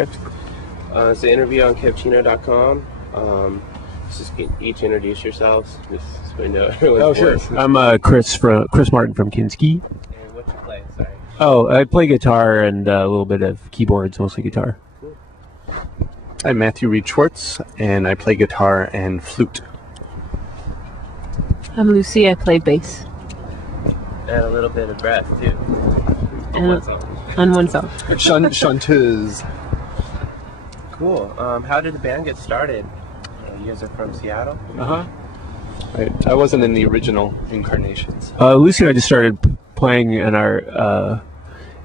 It's an interview on cappuccino.com. Just each introduce yourselves, just so we know everyone's voice. Sure. I'm Chris Martin from Kinski. And what you play? Sorry. Oh, I play guitar and a little bit of keyboards, mostly guitar. Cool. I'm Matthew Reed Schwartz, and I play guitar and flute. I'm Lucy. I play bass. And a little bit of breath too. On one song. Chanteuse. Cool. How did the band get started? You guys are from Seattle? Right. I wasn't in the original incarnations. Lucy and I just started playing in our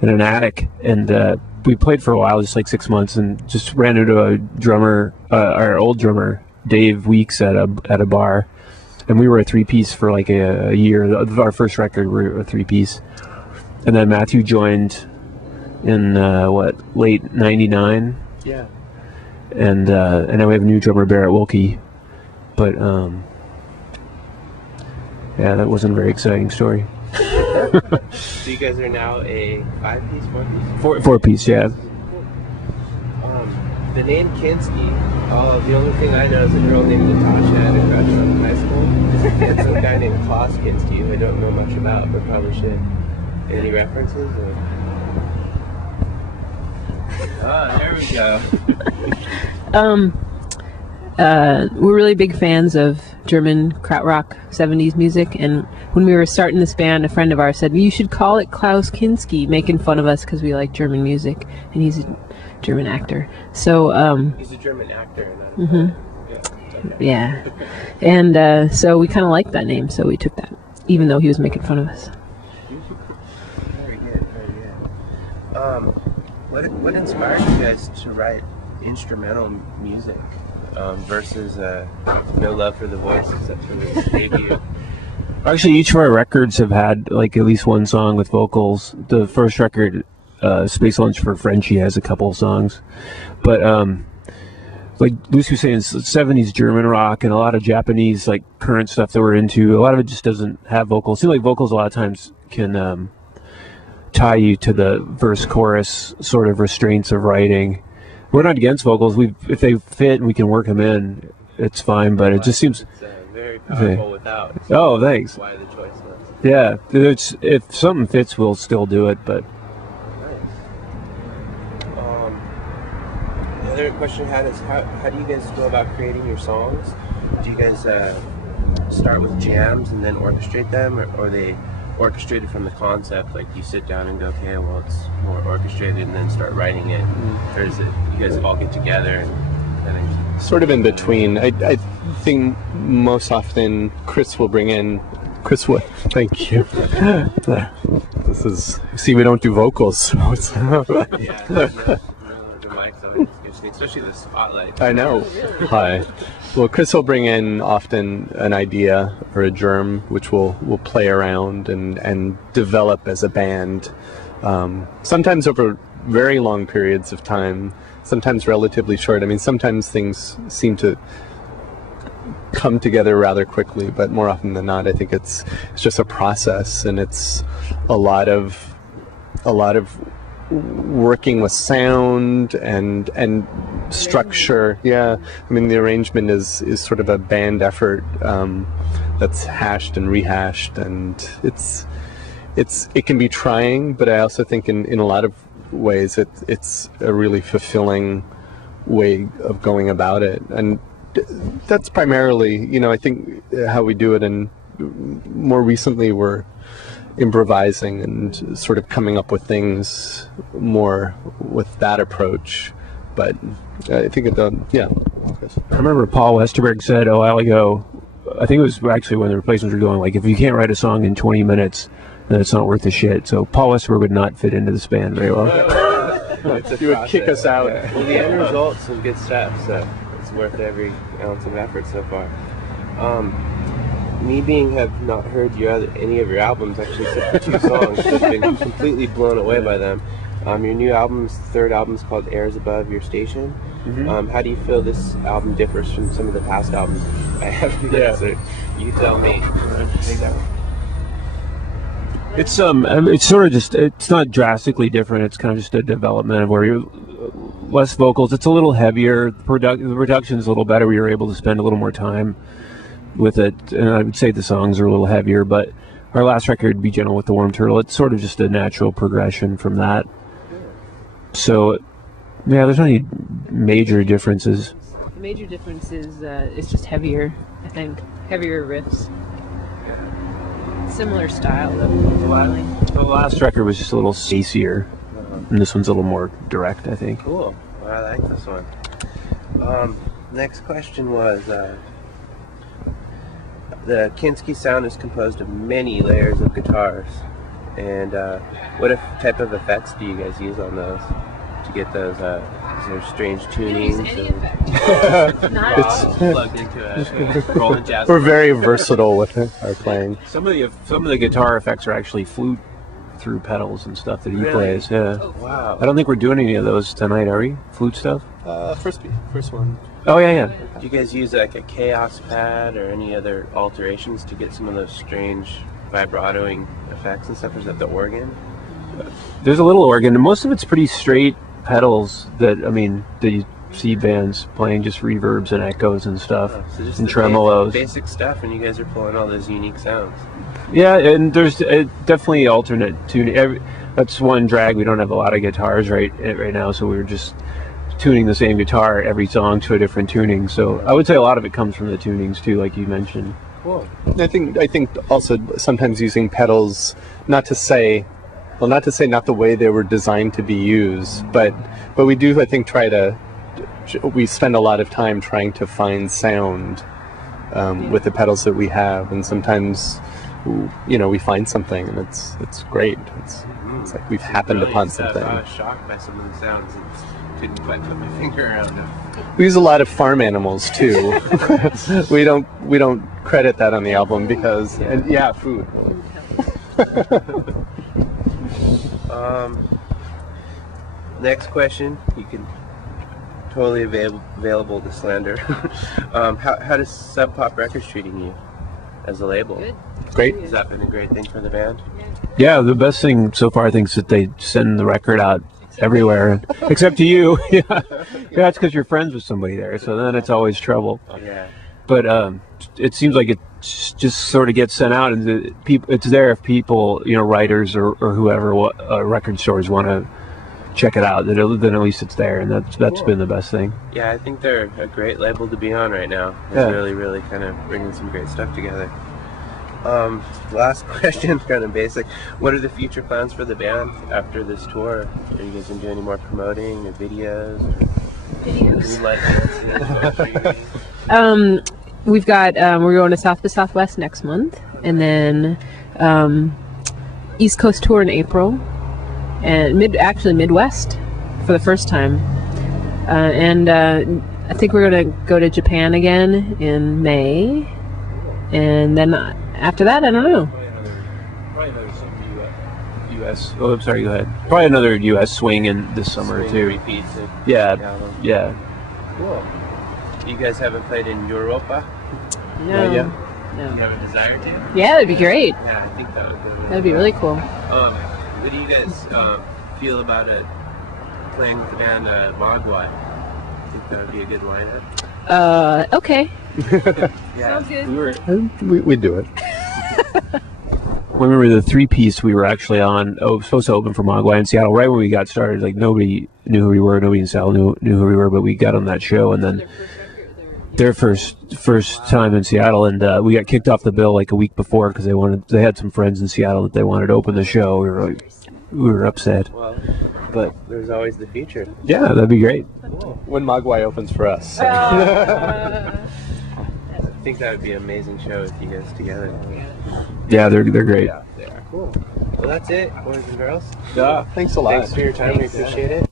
in an attic, and we played for a while, just like 6 months, and just ran into a drummer, our old drummer, Dave Weeks, at a bar, and we were a three-piece for like a year. Our first record, we were a three-piece, and then Matthew joined in late '99. Yeah. And now we have a new drummer, Barrett Wilkie, but yeah, that wasn't a very exciting story. So you guys are now a 5-piece, 4-piece? Four-piece, yeah. The name Kinski, the only thing I know is a girl named Natasha at a crush in high school. And some guy named Klaus Kinski, who I don't know much about, but probably should. Any references? There we go. We're really big fans of German krautrock 70s music, and when we were starting this band, a friend of ours said, you should call it Klaus Kinski, making fun of us because we like German music, and he's a German actor. So he's a German actor. Yeah. And so we kind of liked that name, so we took that, even though he was making fun of us. Very good, very good. What inspired you guys to write instrumental music versus no love for the voice except for the debut? Actually, each of our records have had like at least one song with vocals. The first record, Space Lunch for Frenchie, has a couple of songs, but like Lucy was saying, it's 70s German rock and a lot of Japanese like current stuff that we're into. A lot of it just doesn't have vocals. It seems like vocals a lot of times can tie you to the verse chorus sort of restraints of writing. We're not against vocals. If they fit and we can work them in, it's fine. But it just seems very powerful without. Oh, thanks. That's why the choice was. Yeah, if something fits, we'll still do it. But the other question I had is how do you guys go about creating your songs? Do you guys start with jams and then orchestrate them, or are they orchestrated from the concept, like you sit down and go, okay, well, it's more orchestrated, and then start writing it? Or is it you guys all get together and then sort of in between? I think most often Chris will bring in thank you. This is, see, we don't do vocals, so it's yeah, the mic's always interesting, especially the spotlight. I know. Hi. Well, Chris will bring in often an idea or a germ, which we'll play around and develop as a band. Sometimes over very long periods of time, sometimes relatively short. I mean, sometimes things seem to come together rather quickly, but more often than not, I think it's just a process, and it's a lot of working with sound and structure. Yeah, I mean, the arrangement is sort of a band effort that's hashed and rehashed, and it can be trying, but I also think in a lot of ways it's a really fulfilling way of going about it. And that's primarily, I think, how we do it. And more recently we're improvising and sort of coming up with things more with that approach. But I think yeah. I remember Paul Westerberg said a while ago, I think it was actually when the Replacements were going, like, if you can't write a song in 20 minutes, then it's not worth the shit. So Paul Westerberg would not fit into this band very well. You would kick us out. Yeah. Well, the end result's some good stuff, so it's worth every ounce of effort so far. Me have not heard any of your albums, actually, except for 2 songs. I've been completely blown away by them. Your new album's third album's called Airs Above Your Station. Mm-hmm. How do you feel this album differs from some of the past albums I have? Yeah. So you tell me. It's sort of just, it's not drastically different. It's kind of just a development of where you're less vocals. It's a little heavier. The production's a little better. We were able to spend a little more time with it, and I would say the songs are a little heavier. But our last record, Be Gentle with the Warm Turtle, it's sort of just a natural progression from that. So, yeah, there's not any major differences. The major difference is it's just heavier, I think. Heavier riffs. Similar style, though. The last record was just a little spacier, and this one's a little more direct, I think. Cool. Well, I like this one. Next question was, the Kinski sound is composed of many layers of guitars, and what type of effects do you guys use on those to get those? Is there strange tunings? It's plugged into a rolling jazz. We're very versatile with our playing. Some of the guitar effects are actually flute through pedals and stuff that he plays. Yeah. Oh, wow. I don't think we're doing any of those tonight, are we? Flute stuff? First one. Oh yeah. Do you guys use like a chaos pad or any other alterations to get some of those strange vibratoing effects and stuff? Or is that the organ? There's a little organ, and most of it's pretty straight pedals that you see bands playing, just reverbs and echoes and stuff, So just and the tremolos. basic stuff, and you guys are pulling all those unique sounds. Yeah, and there's definitely alternate tuning. That's one drag. We don't have a lot of guitars right now, so we were just tuning the same guitar every song to a different tuning. So I would say a lot of it comes from the tunings too, like you mentioned. Cool. I think also sometimes using pedals, not to say not the way they were designed to be used, but we do, I think, we spend a lot of time trying to find sound with the pedals that we have, and sometimes we find something and it's great. It's like we've happened upon something. I was shocked by some of the sounds and couldn't quite put my finger around them. We use a lot of farm animals too. we don't credit that on the album because food. Next question, you can totally available to slander. How does Sub Pop Records treating you as a label? Good. Great. Has that been a great thing for the band? Yeah, the best thing so far I think is that they send the record out everywhere, except to you. Yeah, that's because you're friends with somebody there, so then it's always trouble. Yeah. But it seems like it just sort of gets sent out, and it's there if people, writers or whoever, record stores want to check it out. Then at least it's there, and that's Cool. been the best thing. Yeah, I think they're a great label to be on right now. It's really kind of bringing some great stuff together. Last question, kind of basic. What are the future plans for the band after this tour? Are you guys going to do any more promoting or videos? We've got we're going to South by Southwest next month, and then East Coast tour in April, and Midwest for the first time, and I think we're going to go to Japan again in May, and then after that, I don't know. Probably another U.S. Oh, I'm sorry. Go ahead. Probably another U.S. swing in this summer too. Repeats it. Yeah. Cool. You guys haven't played in Europa? No. Yeah. No. You have a desire to? Yeah, that'd be great. Yeah, I think that would be That'd be really cool. What do you guys feel about playing with the band Mogwai? I think that would be a good lineup. Okay. Yeah. Sounds good. We do it. When we were the three-piece, we were actually supposed to open for Mogwai in Seattle. Right when we got started, like nobody knew who we were. Nobody in Seattle knew who we were, but we got on that show, and then their first time in Seattle, and we got kicked off the bill like a week before because they had some friends in Seattle that they wanted to open the show. We were upset, Well, but there's always the future. yeah, that'd be great. When Mogwai opens for us. So. I think that would be an amazing show with you guys together. Yeah, they're great. Yeah, they are. Cool. Well, that's it, boys and girls. Yeah, thanks a lot. Thanks for your time. We appreciate it.